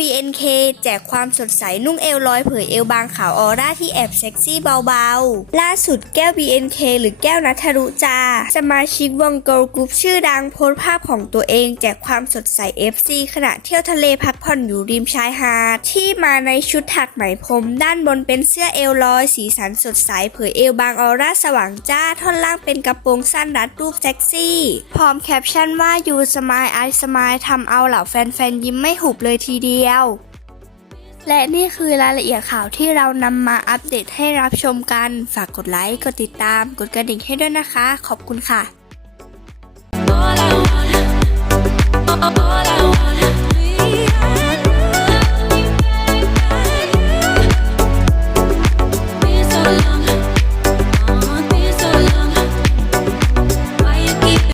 BNK แจกความสดใสนุ่งเอวลอยเผยเอวบางขาวออร่าที่แอบเซ็กซี่เบาๆ ล่าสุดแก้ว BNK หรือแก้วนัทรุจา สมาชิกวงเกิร์ลกรุ๊ปชื่อดังโพสภาพของตัวเอง แจกความสดใส FC ขณะเที่ยวทะเลพักผ่อนอยู่ริมชายหาดที่มาในชุดถักไหมพรมด้านบนเป็นเสื้อเอวลอย สีสันสดใสเผยเอวบางออร่าสว่างจ้าท่อนล่างเป็นกระโปรงสั้นรัดรูปเซ็กซี่ พร้อมแคปชั่นว่า you smile I smile ทำเอาเหล่าแฟนๆยิ้มไม่หุบเลยทีเดียวและนี่คือรายละเอียดข่าวที่เรานำมาอัปเดตให้รับชมกัน ฝากกดไลค์ กดติดตาม กดกระดิ่งให้ด้วยนะคะ ขอบคุณค่ะ